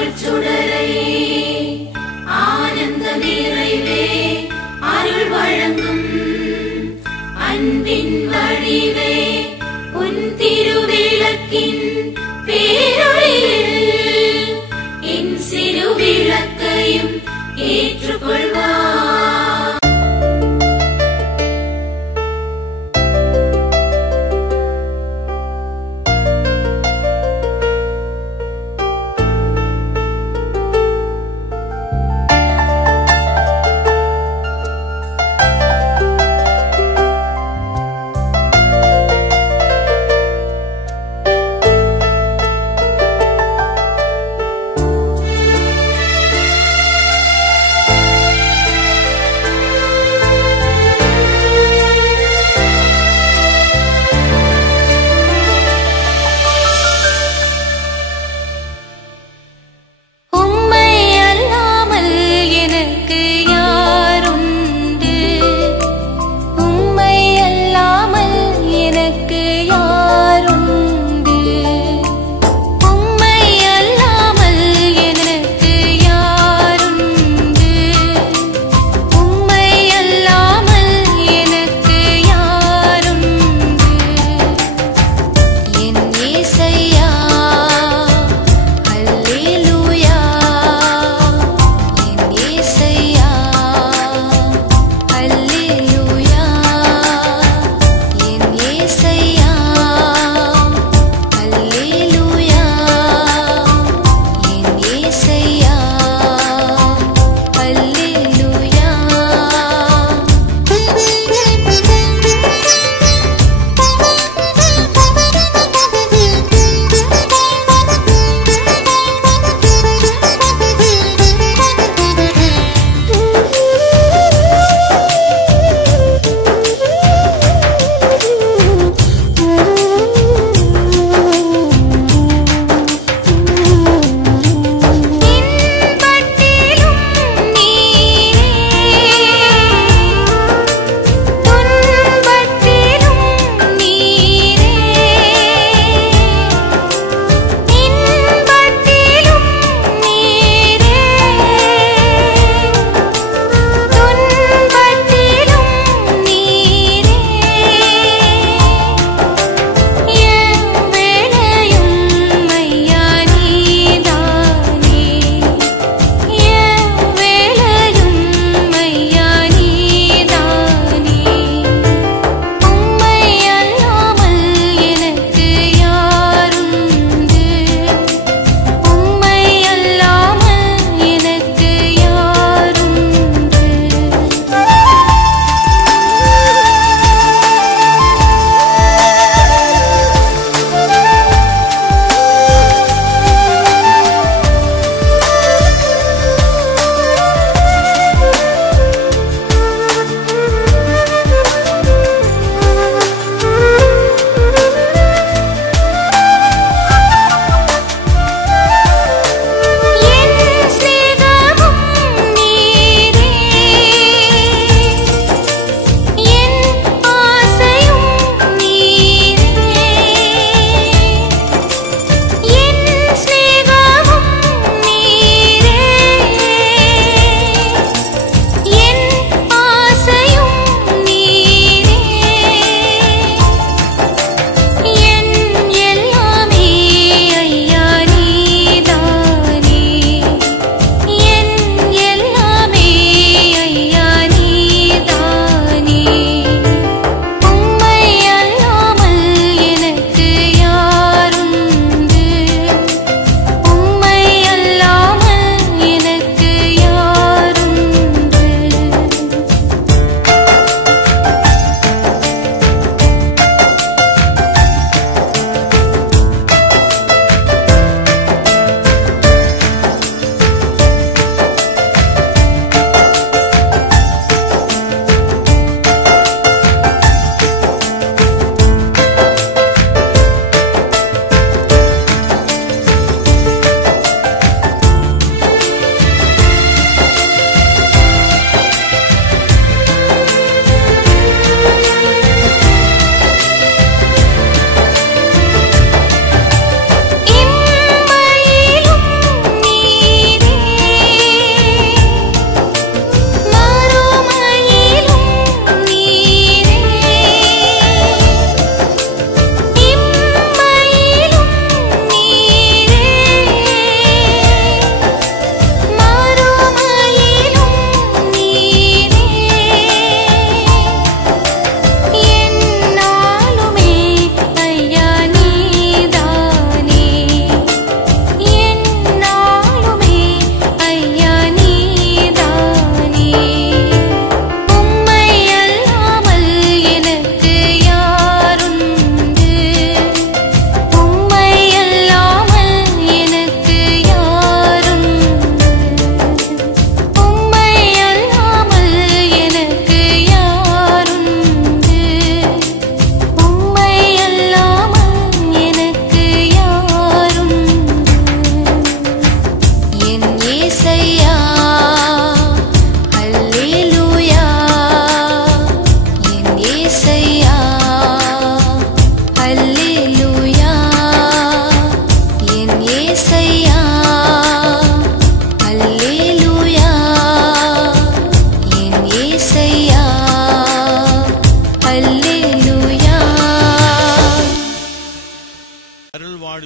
அருட்சுடரே ஆனந்த நிறைவே அருள் வழங்கும் அன்பின் வடிவே உன் திருவிளக்கின் பேரொளியில் என் சிறு விளக்கையும் ஏற்றுக்கொள்வார்.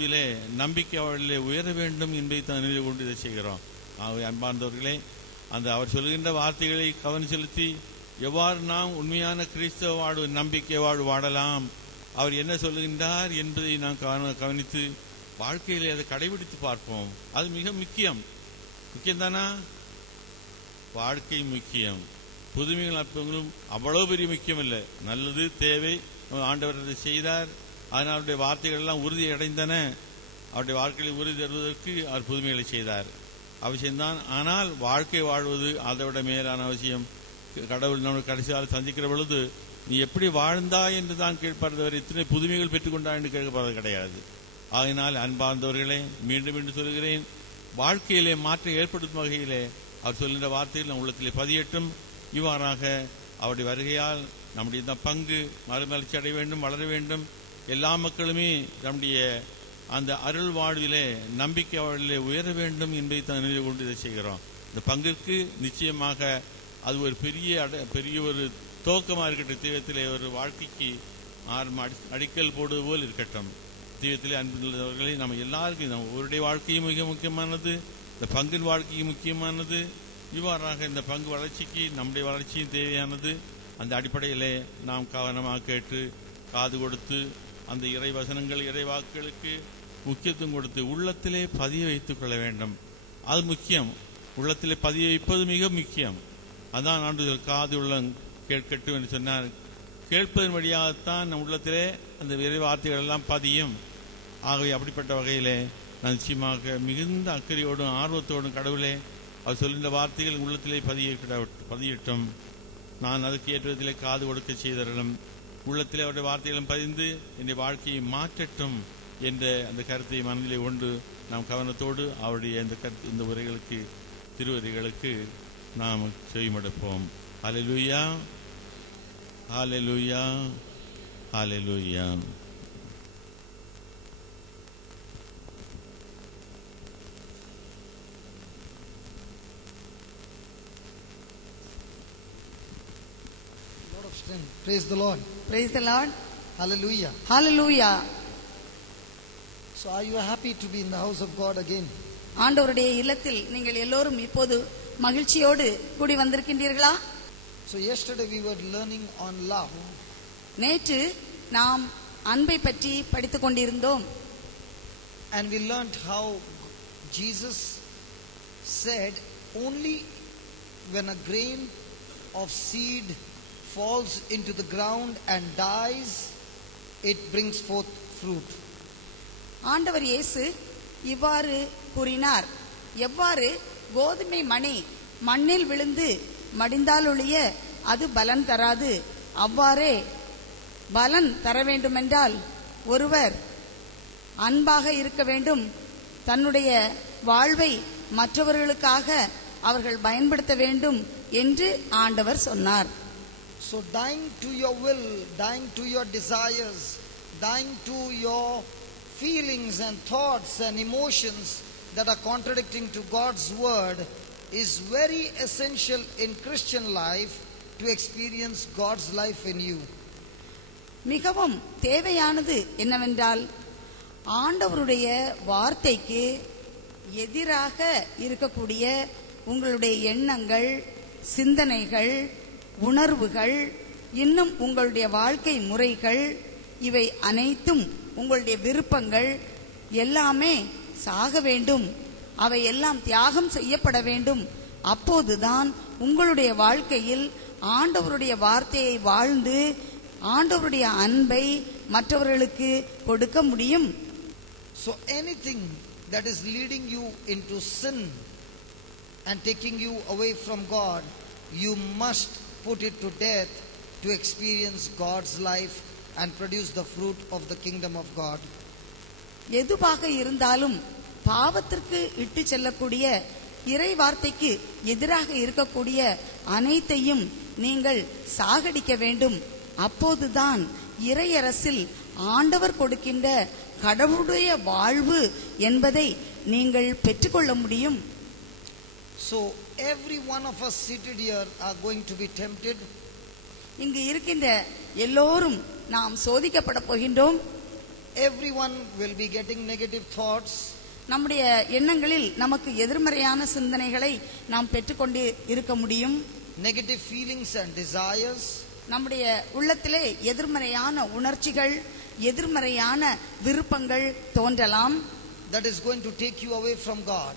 வாழ்விலே நம்பிக்கை வாழ்விலே உயர வேண்டும் என்பதை தான் நினைவு கொண்டு இதை செய்கிறோம். அன்பார்ந்தவர்களே, அந்த அவர் சொல்கின்ற வார்த்தைகளை கவனம் செலுத்தி எவ்வாறு நாம் உண்மையான கிறிஸ்தவ வாழ்வு நம்பிக்கை வாழ்வு வாழலாம், அவர் என்ன சொல்லுகின்றார் என்பதை நாம் கவனித்து வாழ்க்கையிலே அதை கடைபிடித்து பார்ப்போம். அது மிக முக்கியம்தானா? வாழ்க்கை முக்கியம். புதுமைகள் அற்புதங்களும் அவ்வளவு பெரிய முக்கியம் இல்லை. நல்லது தேவை, ஆண்டவர் அதை செய்தார். அதனால் அவருடைய வார்த்தைகள் எல்லாம் உறுதி அடைந்தன. அவருடைய வாழ்க்கையை உறுதி தருவதற்கு அவர் புதுமைகளை செய்தார். அவசியம்தான். ஆனால் வாழ்க்கை வாழ்வது அதை விட மேலான அவசியம். கடவுள் நம்ம கடைசியால் சந்திக்கிற பொழுது நீ எப்படி வாழ்ந்தாய் என்று தான் கேட்பார், இத்தனை புதுமைகள் பெற்றுக்கொண்டா என்று கேட்கப்படுறது கிடையாது. ஆகினால் அன்பார்ந்தவர்களே, மீண்டும் மீண்டும் சொல்கிறேன், வாழ்க்கையிலே மாற்றம் ஏற்படுத்தும் வகையிலே அவர் சொல்கின்ற வார்த்தையில் நம் உள்ளத்திலே பதியட்டும். இவ்வாறாக அவருடைய வருகையால் நம்முடைய இந்த பங்கு மறுமலர்ச்சி அடைய வேண்டும், வளர வேண்டும். எல்லா மக்களுமே நம்முடைய அந்த அருள் வாழ்விலே நம்பிக்கை வாழ்விலே உயர வேண்டும் என்பதை தான் நினைவு கொண்டு இதை செய்கிறோம். இந்த பங்கிற்கு நிச்சயமாக அது ஒரு பெரிய ஒரு துவக்கமாக இருக்கட்டும். தீவிரத்திலே ஒரு வாழ்க்கைக்கு அடிக்கல் போடுவது போல் இருக்கட்டும். தீவிரத்திலே அன்புள்ளவர்களை நம்ம எல்லாருக்கும், நம்ம ஒருடைய வாழ்க்கையும் மிக முக்கியமானது, இந்த பங்கின் வாழ்க்கையும் முக்கியமானது. இவ்வாறாக இந்த பங்கு வளர்ச்சிக்கு நம்முடைய வளர்ச்சியும் தேவையானது. அந்த அடிப்படையிலே நாம் கவனமாக கேட்டு காது கொடுத்து அந்த இறை வசனங்கள் இறை வாக்குகளுக்கு முக்கியத்துவம் கொடுத்து உள்ளத்திலே பதிய வைத்துக் கொள்ள வேண்டும். அது முக்கியம். உள்ளத்திலே பதிய வைப்பது மிக முக்கியம். அதான் ஆண்டுகள் காது உள்ள கேட்கட்டும் என்று சொன்னார். கேட்பதன் வழியாகத்தான் நம் உள்ளத்திலே அந்த இறை வார்த்தைகள் எல்லாம் பதியும். ஆகவே அப்படிப்பட்ட வகையிலே நான் நிச்சயமாக மிகுந்த அக்கறையோடும் ஆர்வத்தோடும் கடவுளே அவர் சொல்கின்ற வார்த்தைகள் உள்ளத்திலே பதியட்டும். நான் அதுக்கு ஏற்ற விதத்திலே காது கொடுக்க செய்தரலும் உள்ளத்திலே அவருடைய வார்த்தைகளும் பதிந்து என்னுடைய வாழ்க்கையை மாற்றட்டும் என்ற அந்த கருத்தை மனதிலே கொண்டு நாம் கவனத்தோடு அவருடைய இந்த உரைகளுக்கு திருவுரைகளுக்கு நாம் செவிமடுப்போம். ஹல்லேலூயா, ஹல்லேலூயா, ஹல்லேலூயா. Praise the Lord. Praise the Lord. Hallelujah. Hallelujah. So are you happy to be in the house of God again? ஆண்டவருடைய இல்லத்தில் நீங்கள் எல்லோரும் இப்போது மகிழ்ச்சியோடு கூடி வந்திருக்கின்றீர்களா? So yesterday we were learning on love. நேற்று நாம் அன்பை பற்றி படித்துக் கொண்டிருந்தோம். And we learned how Jesus said only when a grain of seed falls into the ground and dies, it brings forth fruit. ஆண்டவர் இயேசு இவ்வாறு கூறினார், எவ்வாறு கோதுமை மணி மண்ணில் விழுந்து மடிந்தாலொழிய அது பலன் தராது, அவ்வாறே பலன் தர வேண்டுமென்றால் ஒருவர் அன்பாக இருக்க வேண்டும், தன்னுடைய வாழ்வை மற்றவர்களுக்காக அவர்கள் பயன்படுத்த வேண்டும் என்று ஆண்டவர் சொன்னார். So dying to your will, dying to your desires, dying to your feelings and thoughts and emotions that are contradicting to God's word is very essential in Christian life to experience God's life in you. மிகவும் தேவையானது என்னவென்றால் ஆண்டவருடைய வார்த்தைக்கு எதிராக இருக்கக்கூடிய உங்களுடைய எண்ணங்கள், சிந்தனைகள், உணர்வுகள், இன்னும் உங்களுடைய வாழ்க்கை முறைகள், இவை அனைத்தும் உங்களுடைய விருப்பங்கள் எல்லாமே சாக வேண்டும், அவை எல்லாம் தியாகம் செய்யப்பட வேண்டும். அப்போதுதான் உங்களுடைய வாழ்க்கையில் ஆண்டவருடைய வார்த்தையை வாழ்ந்து ஆண்டவருடைய அன்பை மற்றவர்களுக்கு கொடுக்க முடியும். So anything that is leading you into sin and taking you away from God, you must put it to death to experience God's life and produce the fruit of the kingdom of God. எதுவாக இருந்தாலும் பாவத்திற்கு இட்டு செல்லக்கூடிய இறை வார்த்தைக்கு எதிராக இருக்கக்கூடிய அனைத்தையும் நீங்கள் சாகடிக்க வேண்டும். அப்போதுதான் இறையரசில் ஆண்டவர் கொடுக்கின்ற கடவுளுடைய வாழ்வு என்பதை நீங்கள் பெற்றுக்கொள்ள முடியும். So every one of us seated here are going to be tempted. இங்கு இருக்கின்ற எல்லோரும் நாம் சோதிக்கப்பட போகின்றோம். everyone will be getting negative thoughts. நம்முடைய எண்ணங்களில் நமக்கு எதிர்மறையான சிந்தனைகளை நாம் பெற்றுக்கொண்டு இருக்க முடியும். Negative feelings and desires. நம்முடைய உள்ளத்திலே எதிர்மறையான உணர்ச்சிகள், எதிர்மறையான விருப்பங்கள் தோன்றலாம். That is going to take you away from God.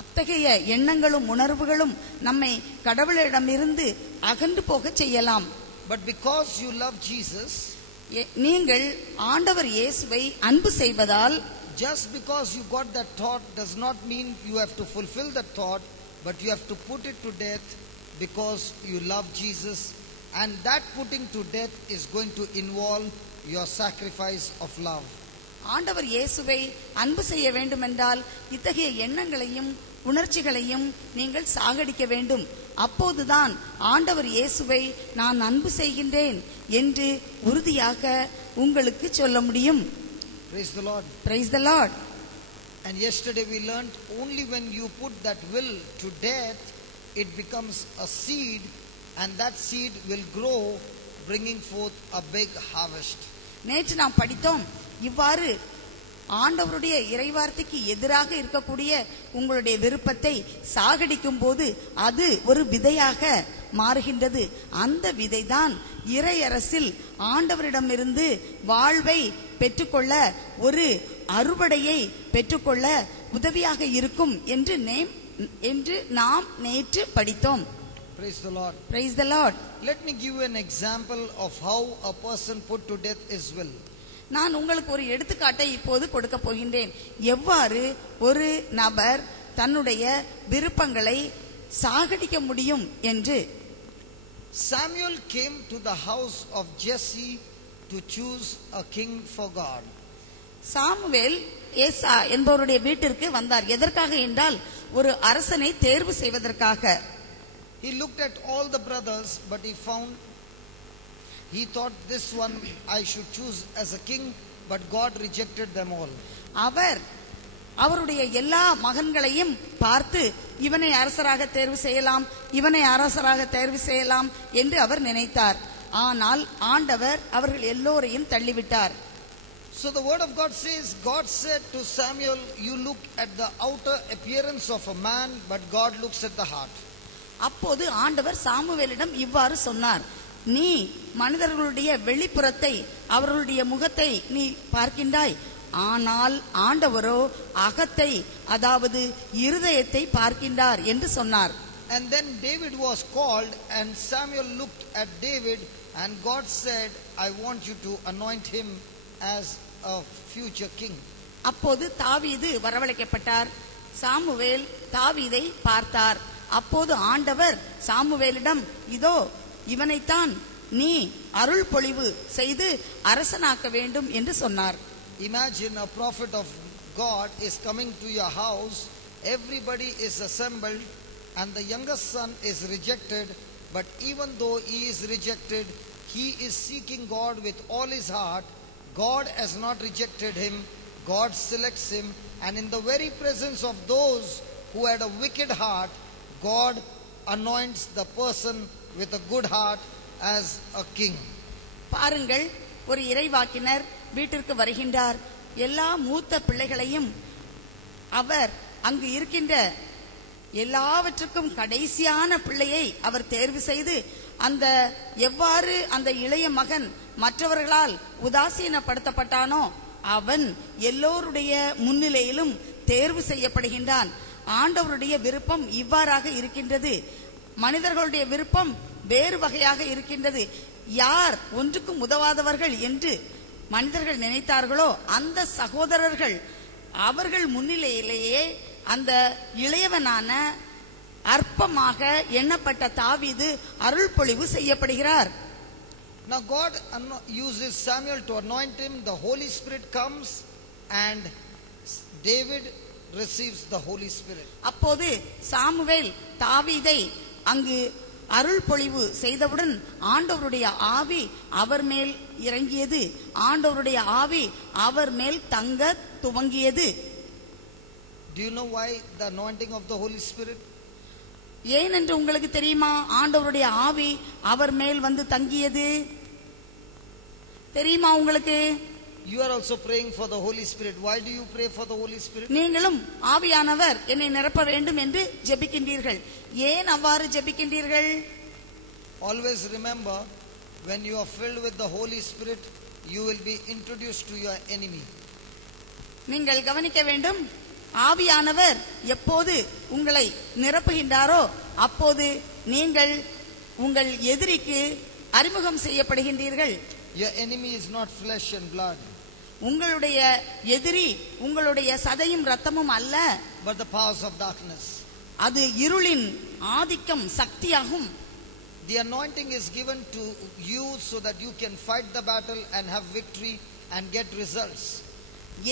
அத்தகைய எண்ணங்களும் உணர்வுகளும் நம்மை கடவுளிடமிருந்து அகன்று போக செய்யலாம். But because you love Jesus, நீங்கள் ஆண்டவர் இயேசுவை அன்பு செய்வதால், just because you got that thought does not mean you have to fulfill that thought, but you have to put it to death because you love Jesus, and that putting to death is going to involve your sacrifice of love. ஆண்டவர் இயேசுவை அன்பு செய்ய வேண்டுமென்றால் இத்தகைய எண்ணங்களையும் உணர்ச்சிகளையும் நீங்கள் சாகடிக்க வேண்டும். அப்போதுதான் ஆண்டவர் இயேசுவை நான் அன்பு செய்கின்றேன் என்று உறுதியாக உங்களுக்கு சொல்ல முடியும். Praise the Lord. Praise the Lord. And yesterday we learned only when you put that will to death, it becomes a seed, and that seed will grow, bringing forth a big harvest. நேற்று நாம் படித்தோம், இவ்வாறு ஆண்டவருடைய இறைவார்த்தைக்கு எதிராக இருக்கக்கூடிய உங்களுடைய விருப்பத்தை சாகடிக்கும் போது அது ஒரு விதையாக மாறுகின்றது. அந்த விதைதான் இறையரசில் ஆண்டவரிடமிருந்து வாழ்வை பெற்றுக்கொள்ள, ஒரு அறுவடையை பெற்றுக்கொள்ள உதவியாக இருக்கும் என்று நாம் நேற்று படித்தோம். Praise the Lord. Praise the Lord. Let me give you an example of how a person put to death his will. நான் உங்களுக்கு ஒரு எடுத்துக்காட்டை இப்போது கொடுக்க போகின்றேன். எவ்வாறு ஒரு நபர் தன்னுடைய விருப்பங்களை சாகடிக்க முடியும் என்று. Samuel came to the house of Jesse to choose a king for God. Samuel Esau என்பவருடைய வீட்டிற்கு வந்தார். எதற்காக என்றால் ஒரு அரசனை தேர்வு செய்வதற்காக. He looked at all the brothers, but he thought this one I should choose as a king, but God rejected them all. அவருடைய எல்லா மகன்களையும் பார்த்து இவனை அரசராக தேர்வு செய்யலாம், இவனை அரசராக தேர்வு செய்யலாம் என்று அவர் நினைத்தார். ஆனால் ஆண்டவர் அவர்கள் எல்லோரையும் தள்ளிவிட்டார். So the word of God says, God said to Samuel, you look at the outer appearance of a man, but God looks at the heart. அப்போது ஆண்டவர் சாமுவேலிடம் இவ்வாறு சொன்னார், நீ மனிதர்களுடைய வெளிப்புறத்தை, அவர்களுடைய முகத்தை நீ பார்க்கின்றாய், ஆனால் ஆண்டவரோ அகத்தை, அதாவது இருதயத்தை பார்க்கின்றார் என்று சொன்னார். And then David was called, and Samuel looked at David, and God said, I want you to anoint him as a future king. அப்போது தாவீது வரவழைக்கப்பட்டார். சாமுவேல் தாவீதை பார்த்தார். அப்போது ஆண்டவர் சாமுவேலிடம், இதோ இவனைத்தான் நீ அருள் பொழிவு செய்து அரசனாக்க வேண்டும் என்று சொன்னார். Imagine a prophet of God is coming to your house, everybody is assembled, and the youngest son is rejected, but even though he is rejected, he is seeking God with all his heart. God has not rejected him, God selects him, and in the very presence of those who had a wicked heart, God anoints the person with a good heart as a king. பாருங்கள், ஒரு இறைவாக்கினர் வீட்டிற்கு வருகின்றார். எல்லா மூத்த பிள்ளைகளையும் அவர் அங்கு இருக்கின்ற எல்லாவற்றுக்கும் கடைசியான பிள்ளையை அவர் தேர்வு செய்து, அந்த எவ்வாறு அந்த இளைய மகன் மற்றவர்களால் உதாசீனப்படுத்தப்பட்டானோ அவன் எல்லோருடைய முன்னிலையிலும் தேர்வு செய்யப்படுகின்றான். ஆண்டவருடைய விருப்பம் இவ்வாறாக இருக்கின்றது. மனிதர்களுடைய விருப்பம் வேறு வகையாக இருக்கின்றது. யார் ஒன்றுக்கும் உதவாதவர்கள் என்று மனிதர்கள் நினைத்தார்களோ அந்த சகோதரர்கள் அவர்கள் முன்னிலையிலேயே அந்த இளையவனான அற்பமாக எண்ணப்பட்ட தாவீது அருள் பொழிவு செய்யப்படுகிறார். Now God uses Samuel to anoint him. The Holy Spirit comes and David receives the Holy Spirit. அப்போது சாமுவேல் தாவீதை அங்கு அருள் பொழிவு செய்தவுடன் ஆண்டவருடைய ஆவி அவர் மேல் இறங்கியது. ஆண்டவருடைய ஆவி அவர் மேல் தங்க துவங்கியது. Do you know why the anointing of the Holy Spirit? ஏன் என்று உங்களுக்கு தெரியுமா ஆண்டவருடைய ஆவி அவர் மேல் வந்து தங்கியது? தெரியுமா உங்களுக்கு? You are also praying for the Holy Spirit. Why do you pray for the Holy Spirit? நீங்களும் ஆவியானவர் என்னை நிரப்ப வேண்டும் என்று ஜெபிக்கின்றீர்கள். ஏன் அவ்வாறு ஜெபிக்கின்றீர்கள்? Always remember, when you are filled with the Holy Spirit, you will be introduced to your enemy. நீங்கள் கவனிக்க வேண்டும், ஆவியானவர் எப்போது உங்களை நிரப்புகின்றாரோ அப்போது நீங்கள் உங்கள் எதிரிக்கு அறிமுகம் செய்யப்படுகின்றீர்கள். Your enemy is not flesh and blood, உங்களுடைய எதிரி உங்களுடைய சதையும் ரத்தமும் அல்ல, but the powers of darkness. அது இருளின் ஆதிக்கம், சக்தியாகும். The anointing is given to you so that you can fight the battle and have victory and get results.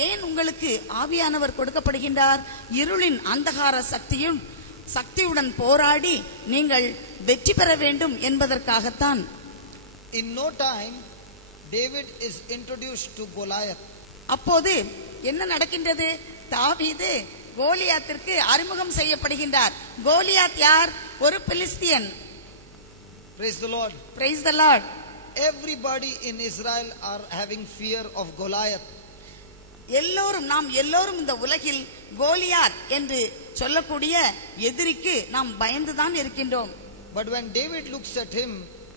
ஏன் உங்களுக்கு ஆவியானவர் கொடுக்கப்படுகின்றார்? இருளின் அந்தகார சக்தியுடன் போராடி நீங்கள் வெற்றி பெற வேண்டும் என்பதற்காகத்தான். In no time, David is introduced to Goliath. அப்போது என்ன நடக்கின்றது? தாவீது கோலியாத்திற்கு அறிமுகம் செய்யப்படுகின்றார். கோலியாத் யார்? ஒரு பிலிஸ்தியன். Praise the Lord. Praise the Lord. Everybody in Israel are having fear of Goliath. நாம் எல்லோரும் இந்த உலகில் கோலியாத் என்று சொல்லக்கூடிய எதிரிக்கு நாம் பயந்துதான் இருக்கின்றோம். But when David looks at him,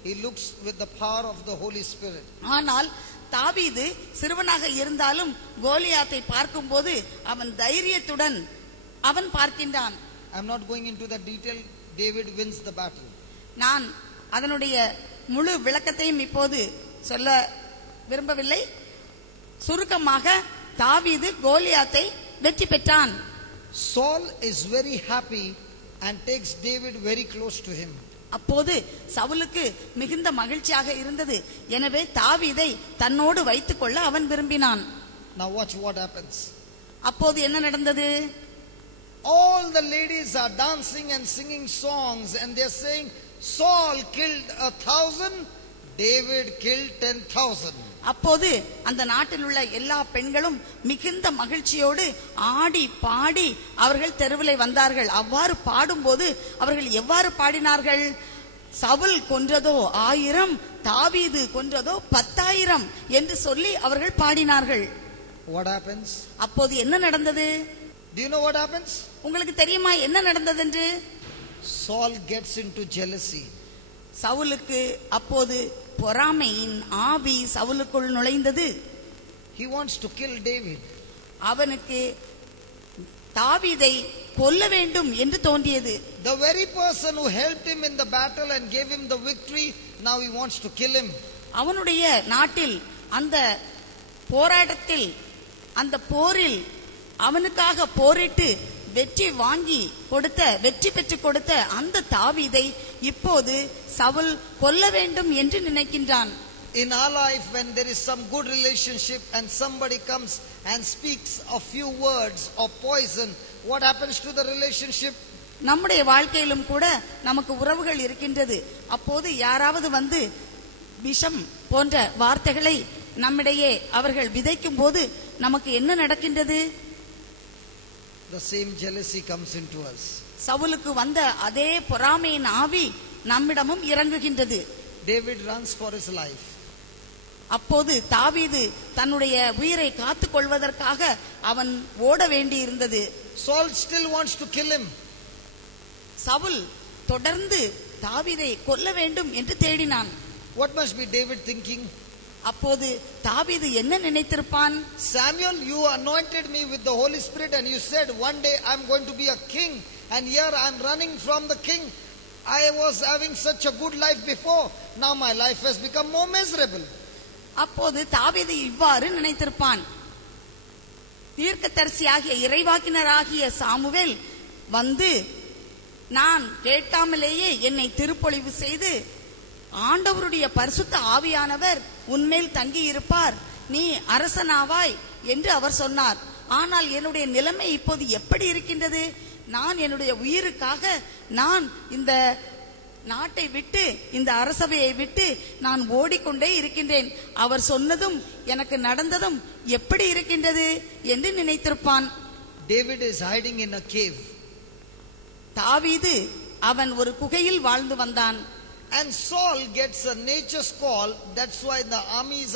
he looks with the power of the Holy Spirit. ஆனால் தாவீது சிறுவனாக இருந்தாலும் கோலியாத்தை பார்க்கும்போது அவன் தைரியத்துடன் அவன் பார்க்கின்றான். I am not going into the detail. David wins the battle. நான் அதனுடைய முழு விளக்கத்தையும் இப்போது சொல்ல விரும்பவில்லை. சுருக்கமாக தாவீது கோலியாத்தை வெற்றி பெற்றான். Saul is very happy and takes David very close to him. அப்போது சவுலுக்கு மிகுந்த மகிழ்ச்சியாக இருந்தது. எனவே தாவீதை தன்னோடு வைத்துக் கொள்ள அவன் விரும்பினான். Now watch what happens. அப்போது என்ன நடந்தது? All the ladies are dancing and singing songs and they're saying, Saul killed 1,000, David killed 10,000. அப்போது அந்த நாட்டில் உள்ள எல்லா பெண்களும் மிகுந்த மகிழ்ச்சியோடு ஆடி பாடி அவர்கள் தெருவிலே வந்தார்கள். அவ்வாறு பாடும்போது அவர்கள் எவ்வாறு பாடினார்கள்? சவுல் கொன்றதோ 1000, தாவீது கொன்றதோ 10,000 என்று சொல்லி அவர்கள் பாடினார்கள். What happens? அப்போது என்ன நடந்தது? Do you know what happens? உங்களுக்கு தெரியுமா என்ன நடந்தது என்று? Saul gets into jealousy. சவுலுக்கு அப்போது பொறாமையின் ஆவி சவுலுக்குள் நுழைந்தது. He wants to kill David. அவனுக்கு தாவீதை கொல்ல வேண்டும் என்று தோன்றியது. The very person who helped him in the battle and gave him the victory, now he wants to kill him. அவனுடைய நாட்டில் அந்த போராட்டத்தில் அந்த போரில் அவனுக்காக போரிட்டு வெற்றி பெற்று கொடுத்த அந்த தாவீதை இப்போது சவுல் கொல்ல வேண்டும் என்று நினைக்கின்றான். In our life, when there is some good relationship and somebody comes and speaks a few words of poison, what happens to the relationship? நம்முடைய வாழ்க்கையிலும் கூட நமக்கு உறவுகள் இருக்கின்றது. அப்போது யாராவது வந்து விஷம் போன்ற வார்த்தைகளை நம்மிடையே அவர்கள் விதைக்கும் போது நமக்கு என்ன நடக்கின்றது? The same jealousy comes into us. சவுலுக்கு வந்த அதே பொறாமையின் ஆவி நம்மிடமும் இறங்குகின்றது. David runs for his life. அப்போது தாவீது தன்னுடைய உயிரை காத்துக் கொள்வதற்காக அவன் ஓட வேண்டி இருந்தது. Saul still wants to kill him. Saul தொடர்ந்து தாவீதை கொல்ல வேண்டும் என்று தேடினான். What must be David thinking? அப்போது தாவீது என்ன நினைத்திருப்பான்? Samuel, you anointed me with the Holy Spirit and you said one day I'm going to be a king, and here I'm running from the king. I was having such a good life before. Now my life has become more miserable. அப்போது தாவீது இவ்வாறு நினைத்திருப்பான். தீர்க்கதரிசியாகிய இறைவாக்கினராகிய Samuel வந்து நான் கேட்காமலேயே என்னை திருப்பொழிவு செய்து ஆண்டவருடைய பரிசுத்த ஆவியானவர் உன்மேல் தங்கி இருப்பார், நீ அரசனாவாய் என்று அவர் சொன்னார். ஆனால் என்னுடைய நிலைமை இப்போது எப்படி இருக்கின்றது? நான் என்னுடைய உயிருக்காக நான் இந்த நாட்டை விட்டு இந்த அரசவையை விட்டு நான் ஓடிக்கொண்டே இருக்கின்றேன். அவர் சொன்னதும் எனக்கு நடந்ததும் எப்படி இருக்கின்றது என்று நினைத்திருப்பான். David is hiding in a cave. தாவீது அவன் ஒரு குகையில் வாழ்ந்து வந்தான். And Saul gets a nature's call. That's why the armies